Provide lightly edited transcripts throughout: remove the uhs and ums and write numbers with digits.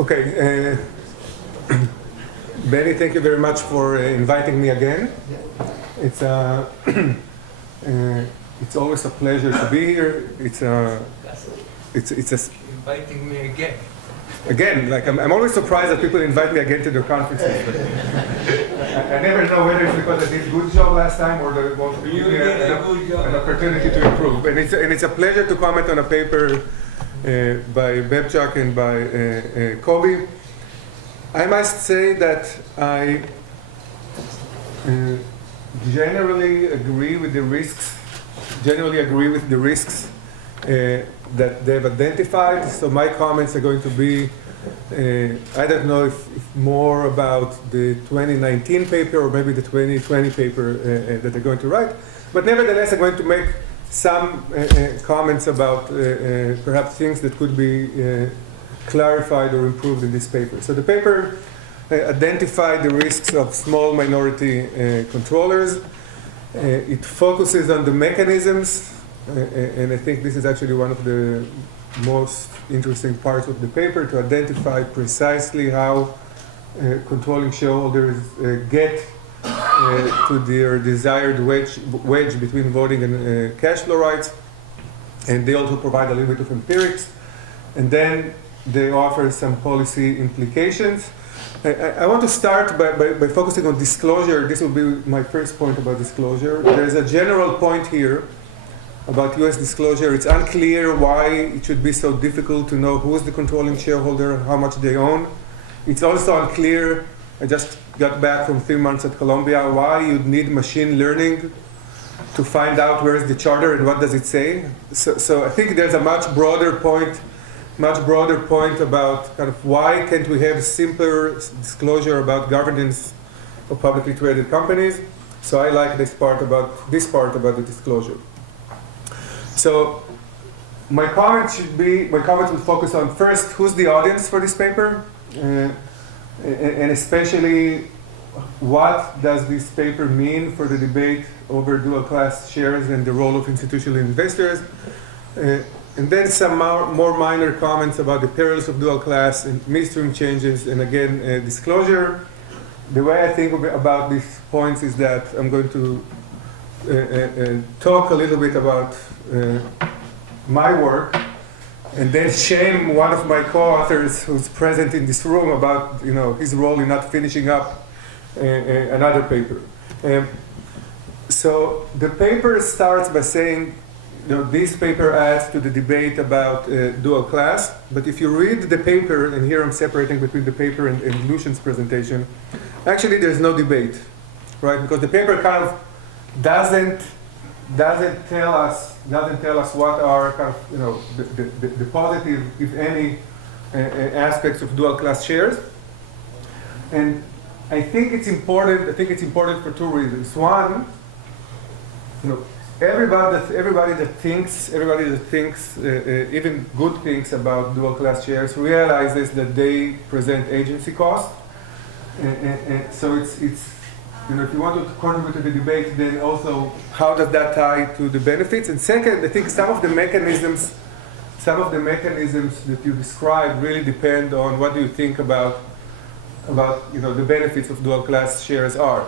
Okay. Benny, thank you very much for inviting me again. It's it's always a pleasure to be here. It's inviting me again. Again, like I'm always surprised that people invite me again to their conferences. But I never know whether it's because I did a good job last time or they want to give me an opportunity to improve. And it's a pleasure to comment on a paper by Bebchuk and by Kobe. I must say that I generally agree with the risks. That they've identified. So my comments are going to be, I don't know if more about the 2019 paper or maybe the 2020 paper that they're going to write. But nevertheless, I'm going to make some comments about perhaps things that could be clarified or improved in this paper. So the paper identified the risks of small minority controllers. It focuses on the mechanisms. And I think this is actually one of the most interesting parts of the paper, to identify precisely how controlling shareholders get to their desired wedge between voting and cash flow rights. And they also provide a little bit of empirics. And then they offer some policy implications. I want to start by focusing on disclosure. This will be my first point about disclosure. There's a general point here about US disclosure. It's unclear why it should be so difficult to know who is the controlling shareholder, how much they own. It's also unclear, I just got back from 3 months at Columbia, why you'd need machine learning to find out where is the charter and what does it say. So I think there's a much broader point about kind of why can't we have simpler disclosure about governance of publicly traded companies. So I like this part about the disclosure. So my comments will focus on first, who's the audience for this paper, and especially what does this paper mean for the debate over dual class shares and the role of institutional investors, and then some more minor comments about the perils of dual class and midstream changes, and again disclosure. The way I think about these points is that I'm going to talk a little bit about my work, and then shame one of my co-authors who's present in this room about his role in not finishing up another paper. So the paper starts by saying, this paper adds to the debate about dual class. But if you read the paper, and here I'm separating between the paper and Lucian's presentation, actually there's no debate, right? Because the paper kind of doesn't tell us what are kind of the positive, if any, aspects of dual class shares. And I think it's important for two reasons. One, everybody that thinks even good things about dual class shares realizes that they present agency cost. And so it's if you want to contribute to the debate, then also how does that tie to the benefits? And second, I think some of the mechanisms that you described really depend on what do you think about the benefits of dual class shares are.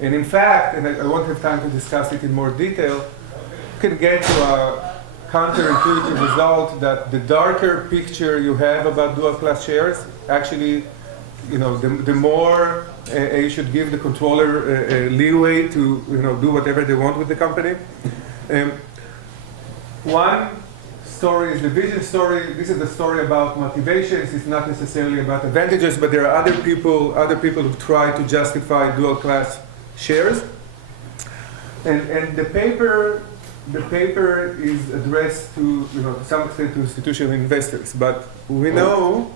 And in fact, and I won't have time to discuss it in more detail, you can get to a counterintuitive result that the darker picture you have about dual class shares, actually, the more you should give the controller leeway to do whatever they want with the company. One story is the vision story. This is a story about motivations. It's not necessarily about advantages, but there are other people who try to justify dual class shares. And the paper is addressed to some extent to institutional investors, but we know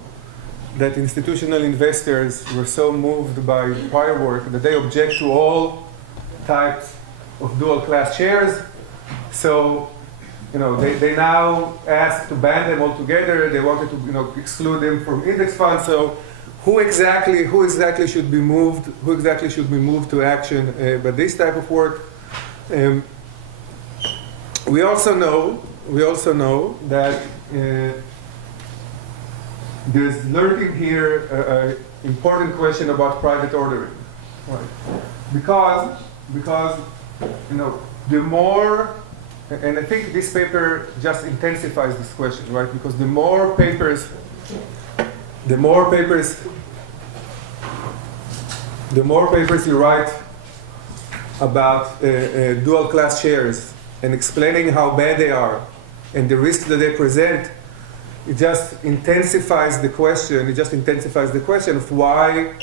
that institutional investors were so moved by prior work that they object to all types of dual class shares. So, they now ask to ban them altogether. They wanted to, exclude them from index funds. So, who exactly should be moved? Who exactly should be moved to action by this type of work? We also know that there's lurking here an important question about private ordering, right? Because the more, and I think this paper just intensifies this question, right? Because the more papers you write about dual class shares and explaining how bad they are and the risks that they present, it just intensifies the question. It just intensifies the question of why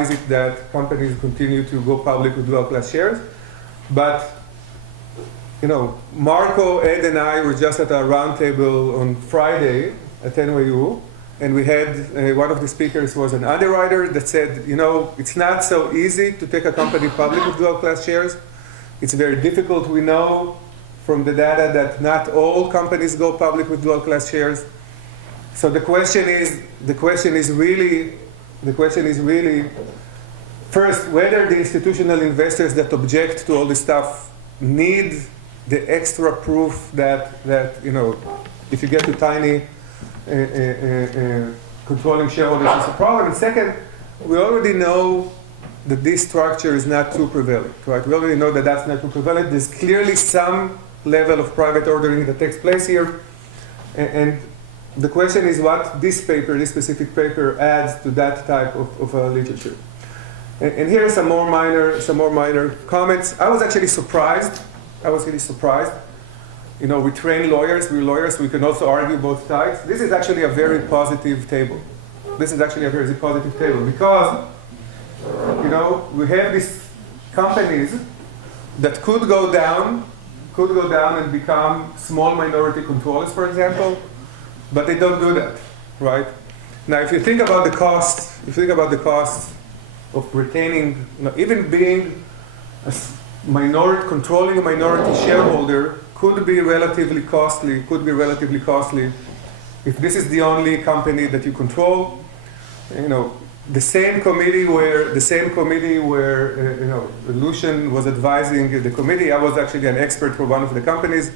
is it that companies continue to go public with dual class shares. But Marco, Ed, and I were just at a roundtable on Friday at NYU, and we had one of the speakers was an underwriter that said, it's not so easy to take a company public with dual class shares. It's very difficult. We know from the data that not all companies go public with dual class shares. So the question is really first, whether the institutional investors that object to all this stuff need the extra proof that if you get to tiny controlling shareholders, it's a problem. And second, we already know that this structure is not too prevalent, right? We already know that that's not too prevalent. There's clearly some level of private ordering that takes place here, and the question is what this specific paper adds to that type of literature. And here are some more minor comments. I was actually surprised. We train lawyers. We're lawyers. We can also argue both sides. This is actually a very positive table. Because, we have these companies that could go down and become small minority controllers, for example, but they don't do that, right? Now, if you think about the costs, of retaining, even being controlling a minority shareholder could be relatively costly. If this is the only company that you control, the same committee where Lucian was advising the committee, I was actually an expert for one of the companies,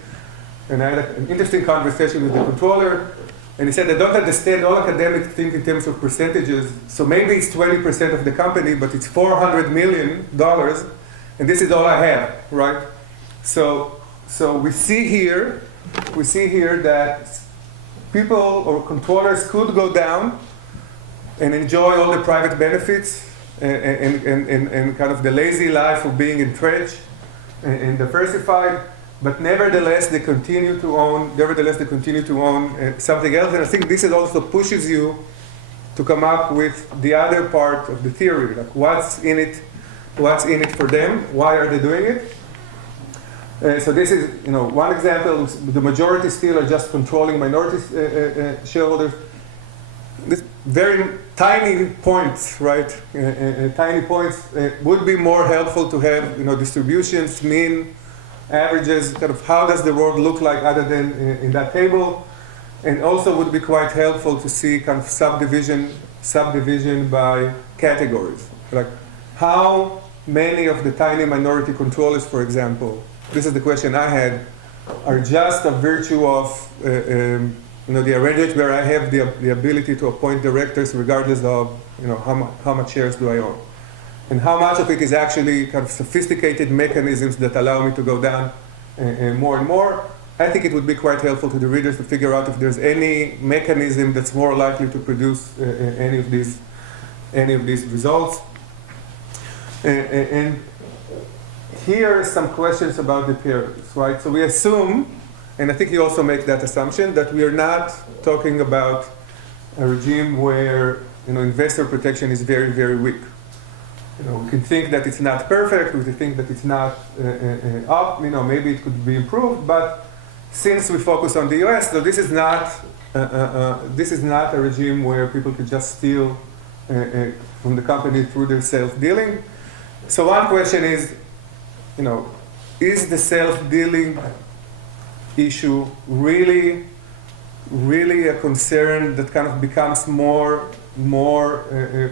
and I had an interesting conversation with the controller, and he said, I don't understand, all academics think in terms of percentages, so maybe it's 20% of the company, but it's $400 million, and this is all I have, right? So we see here that people or controllers could go down and enjoy all the private benefits and kind of the lazy life of being entrenched and diversified, but nevertheless they continue to own something else. And I think this is also pushes you to come up with the other part of the theory, like what's in it for them, why are they doing it? So this is one example. The majority still are just controlling minority shareholders. This very tiny points, right? Tiny points would be more helpful to have distributions, mean, averages, kind of how does the world look like other than in that table, and also would be quite helpful to see kind of subdivision by categories, like how many of the tiny minority controllers, for example, this is the question I had, are just a virtue of the arrangement where I have the ability to appoint directors regardless of how much shares do I own, and how much of it is actually kind of sophisticated mechanisms that allow me to go down more and more. I think it would be quite helpful to the readers to figure out if there's any mechanism that's more likely to produce any of these results. And here are some questions about the perils, right? So we assume, and I think you also make that assumption, that we are not talking about a regime where investor protection is very, very weak. We can think that it's not perfect, we can think that it's not up, maybe it could be improved, but since we focus on the US, so this is not a regime where people could just steal from the company through their self-dealing. So one question is the self-dealing issue really a concern that kind of becomes more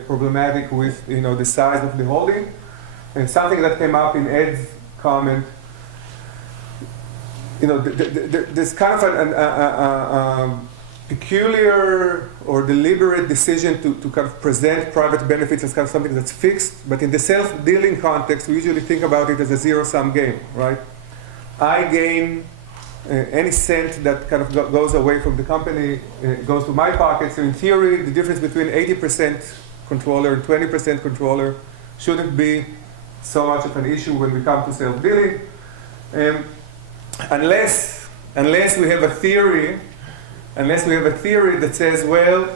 problematic with the size of the holding? And something that came up in Ed's comment, there's kind of a peculiar or deliberate decision to kind of present private benefits as kind of something that's fixed, but in the self-dealing context, we usually think about it as a zero-sum game, right? I gain any cent that kind of goes away from the company goes to my pocket. So in theory, the difference between 80% controller and 20% controller shouldn't be so much of an issue when we come to self-dealing, unless we have a theory that says, well,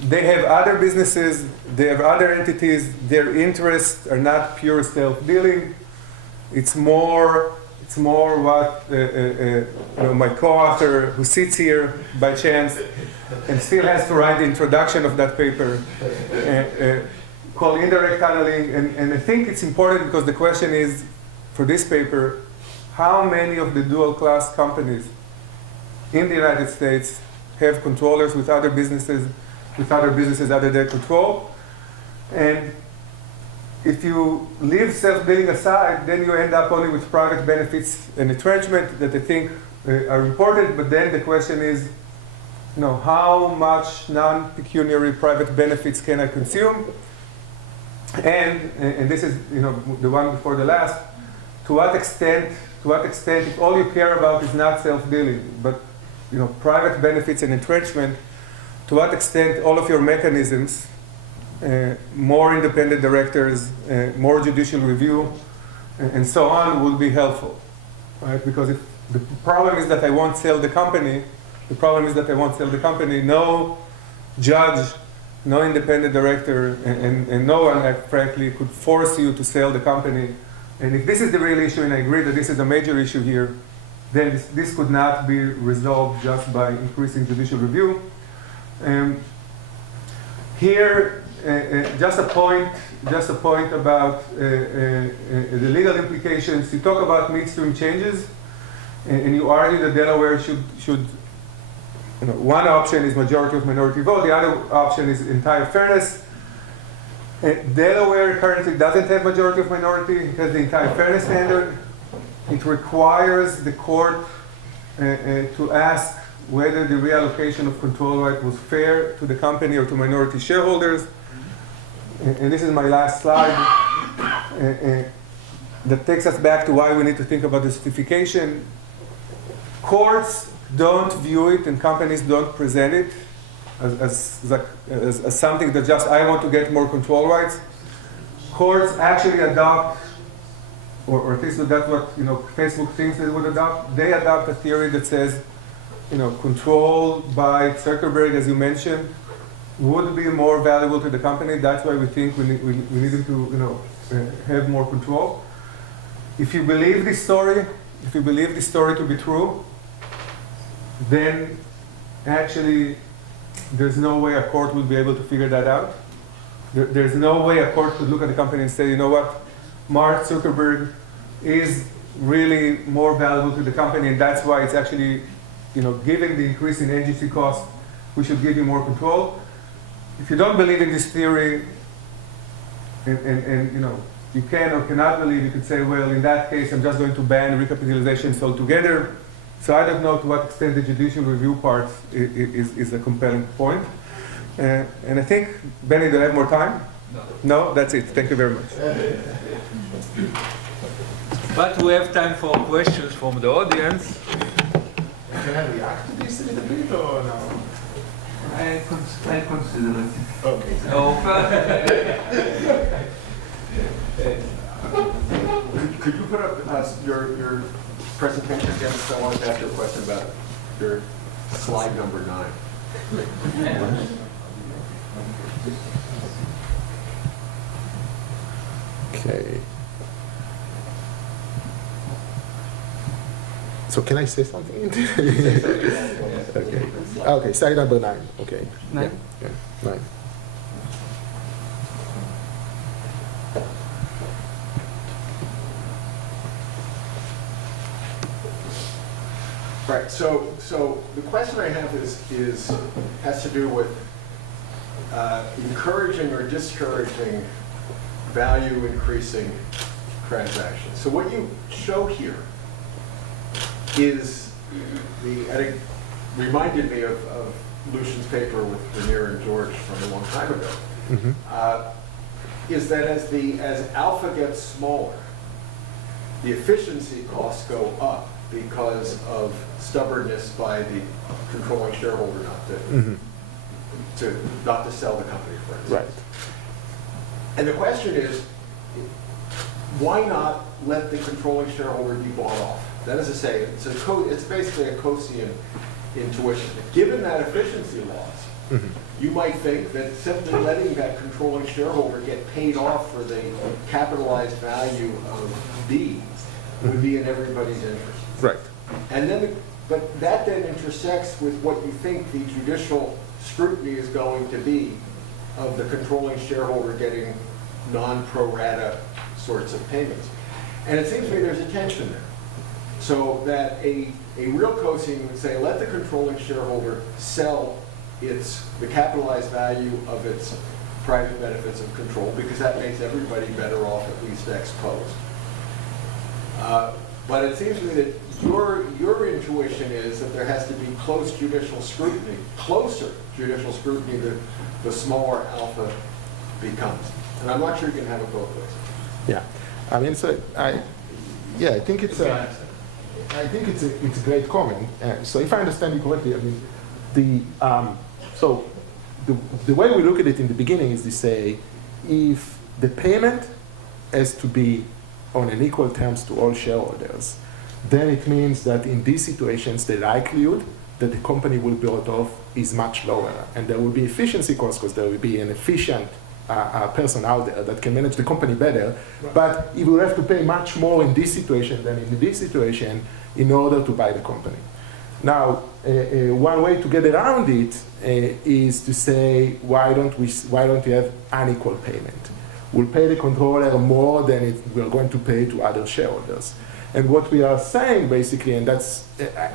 they have other businesses, they have other entities, their interests are not pure self-dealing. It's more what my co-author who sits here by chance and still has to write the introduction of that paper called indirect tunneling. And I think it's important because the question is, for this paper, how many of the dual-class companies in the United States have controllers with other businesses under their control? And if you leave self-dealing aside, then you end up only with private benefits and entrenchment that I think are important. But then the question is, how much non-pecuniary private benefits can I consume? And this is the one before the last. To what extent, if all you care about is not self-dealing, but private benefits and entrenchment, to what extent all of your mechanisms, more independent directors, more judicial review, and so on, will be helpful, right? Because if the problem is that I won't sell the company, no judge, no independent director, and no one, frankly, could force you to sell the company. And if this is the real issue, and I agree that this is a major issue here, then this could not be resolved just by increasing judicial review. Here, just a point about the legal implications. You talk about midstream changes, and you argue that Delaware should one option is majority of minority vote, the other option is entire fairness. Delaware currently doesn't have majority of minority, it has the entire fairness standard. It requires the court to ask whether the reallocation of control right was fair to the company or to minority shareholders. And this is my last slide. That takes us back to why we need to think about the certification. Courts don't view it and companies don't present it as something that just, I want to get more control rights. Courts actually adopt, or at least that's what Facebook thinks they would adopt. They adopt a theory that says, control by Zuckerberg, as you mentioned, would be more valuable to the company. That's why we think we need to have more control. If you believe this story to be true, then actually there's no way a court would be able to figure that out. There's no way a court could look at the company and say, you know what, Mark Zuckerberg is really more valuable to the company, and that's why it's actually, given the increase in agency cost, we should give you more control. If you don't believe in this theory, and you can or cannot believe, you could say, well, in that case, I'm just going to ban recapitalizations altogether. So I don't know to what extent the judicial review part is a compelling point. And I think, Benny, do I have more time? No, that's it. Thank you very much. But we have time for questions from the audience. Can I react to this a little bit or no? I consider it. Okay. Could you put up your presentation again? So I wanted to ask you a question about your slide number 9. Okay. So can I say something? Okay. Okay, slide number 9. Okay. 9? Yeah. 9. Right. So the question I have has to do with encouraging or discouraging value increasing transactions. So what you show here is and it reminded me of Lucian's paper with Rainier and George from a long time ago, Mm-hmm. is that as alpha gets smaller, the efficiency costs go up because of stubbornness by the controlling shareholder Mm-hmm. not to sell the company, for instance. Right. And the question is, why not let the controlling shareholder be bought off? That is to say, it's basically a Coasian intuition. Given that efficiency loss, Mm-hmm. you might think that simply letting that controlling shareholder get paid off for the capitalized value of B would be in everybody's interest. Right. And then, but that then intersects with what you think the judicial scrutiny is going to be of the controlling shareholder getting non-pro rata sorts of payments. And it seems to me there's a tension there. So that a real Coasian would say, let the controlling shareholder sell the capitalized value of its private benefits of control, because that makes everybody better off, at least ex post. But it seems to me that your intuition is that there has to be closer judicial scrutiny, the smaller alpha becomes. And I'm not sure you can have it both ways. Yeah. I mean, I think it's a great comment. So if I understand you correctly, I mean, the way we look at it in the beginning is to say, if the payment has to be on an equal terms to all shareholders, then it means that in these situations, the likelihood that the company will be bought off is much lower. And there will be efficiency costs because there will be an efficient person out there that can manage the company better. Right. But he will have to pay much more in this situation than in this situation in order to buy the company. Now, one way to get around it is to say, why don't we have unequal payment? We'll pay the controller more than we're going to pay to other shareholders. And what we are saying basically, and that's,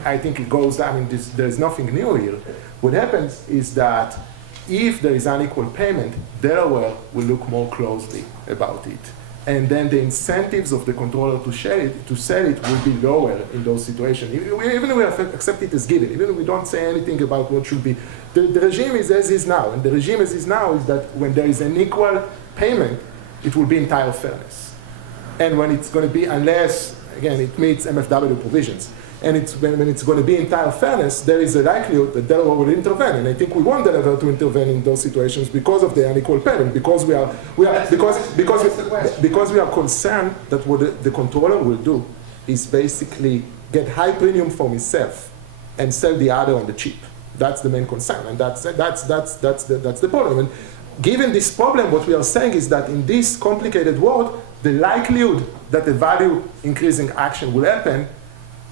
I think it goes, I mean, there's nothing new here. What happens is that if there is unequal payment, Delaware will look more closely about it. And then the incentives of the controller to sell it will be lower in those situations. Even if we accept it as given, even if we don't say anything about what should be. The regime is as is now. And the regime as is now is that when there is an equal payment, it will be entire fairness. And when it's going to be, unless, again, it meets MFW provisions, and when it's going to be entire fairness, there is a likelihood that Delaware will intervene. And I think we want Delaware to intervene in those situations because of the unequal payment, because we are concerned that what the controller will do is basically get high premium for himself and sell the other on the cheap. That's the main concern, and that's the problem. And given this problem, what we are saying is that in this complicated world, the likelihood that the value increasing action will happen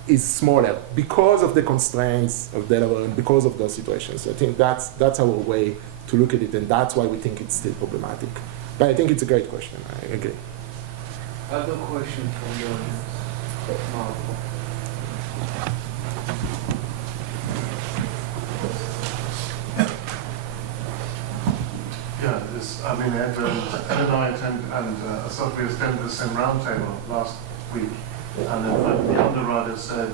is smaller because of the constraints of Delaware and because of those situations. I think that's our way to look at it, and that's why we think it's still problematic. But I think it's a great question. I agree. Other question from the audience? Marco. Yeah, Ed and I and Assaf, we attended the same roundtable last week, and in fact the underwriter said,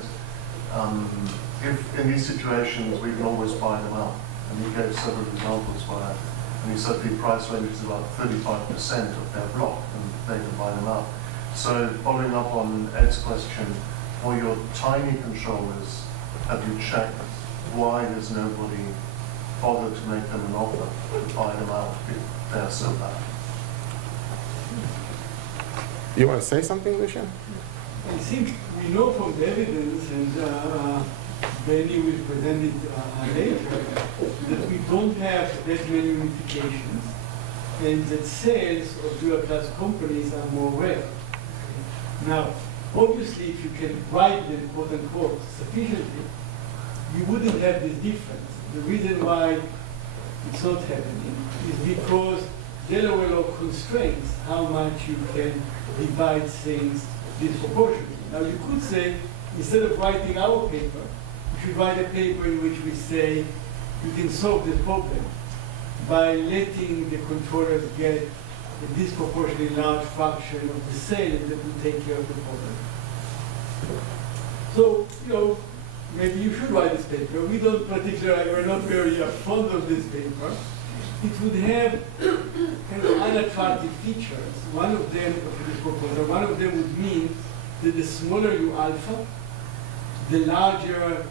if in these situations we can always buy them out, and he gave several examples where, and he said the price range is about 35% of their block, and they can buy them out. So following up on Ed's question, for your tiny controllers, have you checked why there's nobody bothered to make them an offer to buy them out if they're so bad? You want to say something, Lucian? I think we know from the evidence, and Benny will present it later, that we don't have that many unifications, and that sales of dual-class companies are more rare. Now, obviously, if you can write them, quote-unquote, sufficiently, you wouldn't have this difference. The reason why it's not happening is because Delaware law constrains how much you can divide things disproportionately. Now you could say, instead of writing our paper, we should write a paper in which we say you can solve this problem by letting the controllers get a disproportionately large fraction of the sale that will take care of the problem. So, maybe you should write this paper. We don't particularly, we're not very fond of this paper. It would have kind of unattractive features. One of them, of this proposal, one of them would mean that the smaller you alpha, the larger,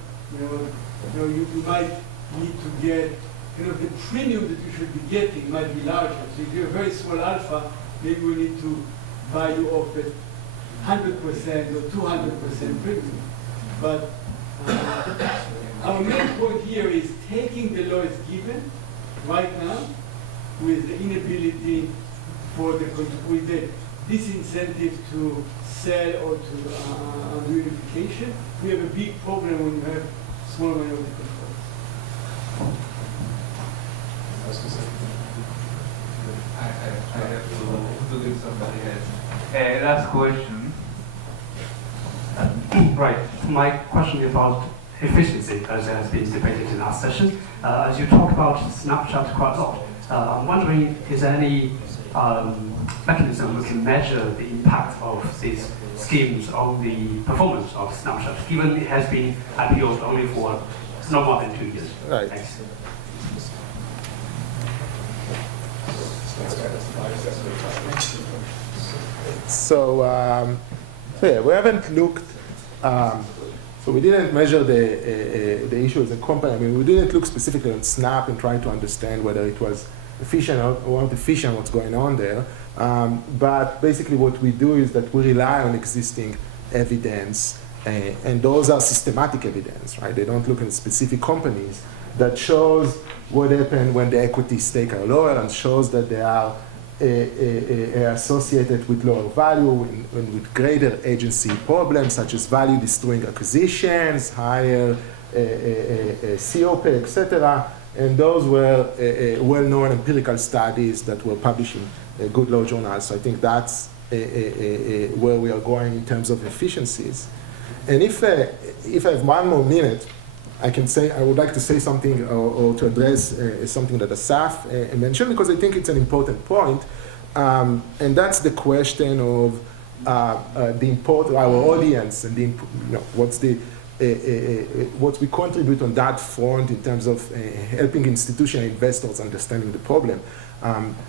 you might need to get, the premium that you should be getting might be larger. So if you're a very small alpha, maybe we need to buy you off at 100% or 200% premium. But our main point here is taking the law as given right now with the inability for with the disincentive to sell or to do unification. We have a big problem when you have small minority controls. I have to give somebody else. Last question. Right. My question is about efficiency, as has been debated in our session. As you talk about snapshot quite a lot, I'm wondering, is there any mechanism we can measure the impact of these schemes on the performance of snapshot, given it has been IPO'd only for no more than 2 years? Right. Thanks. So yeah, we haven't looked. So we didn't measure the issue as a company. I mean, we didn't look specifically on Snap and try to understand whether it was efficient or not efficient, what's going on there. But basically what we do is that we rely on existing evidence, and those are systematic evidence, right? They don't look at specific companies that shows what happened when the equity stake are lower and shows that they are associated with lower value and with greater agency problems such as value destroying acquisitions, higher COP, etc. And those were well-known empirical studies that were published in good law journals. So I think that's where we are going in terms of efficiencies. And if I have 1 more minute, I would like to say something or to address something that Assaf mentioned, because I think it's an important point. And that's the question of the import of our audience and what we contribute on that front in terms of helping institutional investors understanding the problem.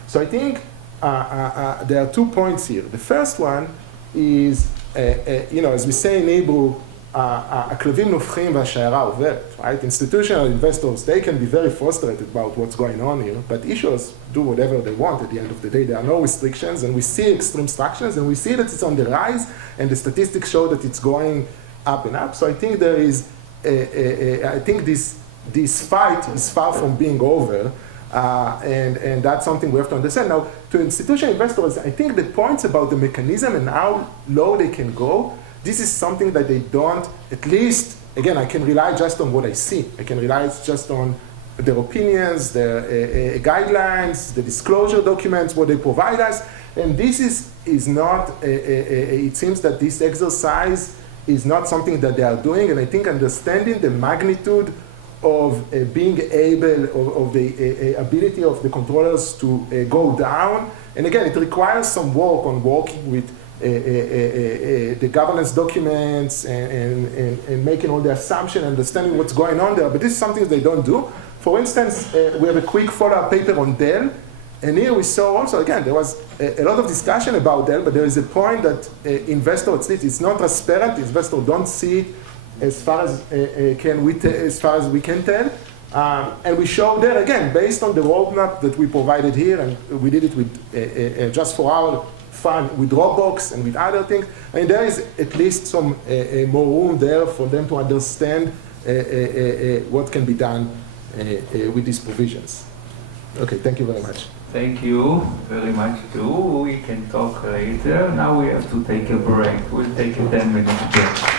So I think there are 2 points here. The first one is, as we say in Hebrew, הכלבים נובחים והשיירה עוברת, right? Institutional investors, they can be very frustrated about what's going on here, but issuers do whatever they want at the end of the day. There are no restrictions, and we see extreme structures, and we see that it's on the rise, and the statistics show that it's going up and up. So I think there is, I think this fight is far from being over, and that's something we have to understand. Now, to institutional investors, I think the points about the mechanism and how low they can go, this is something that they don't, at least, again, I can rely just on what I see. I can rely just on their opinions, their guidelines, the disclosure documents, what they provide us. And this is not, it seems that this exercise is not something that they are doing. And I think understanding the magnitude of being able, of the ability of the controllers to go down. And again, it requires some work on working with the governance documents and making all the assumptions, understanding what's going on there. But this is something they don't do. For instance, we have a quick follow-up paper on Dell. And here we saw also, again, there was a lot of discussion about Dell, but there is a point that investors, it's not transparent. Investors don't see it as far as we can tell. And we show there, again, based on the roadmap that we provided here, and we did it with just for our fun with Dropbox and with other things. I mean, there is at least some more room there for them to understand what can be done with these provisions. Okay, thank you very much. Thank you very much too. We can talk later. Now we have to take a break. We'll take a 10-minute break.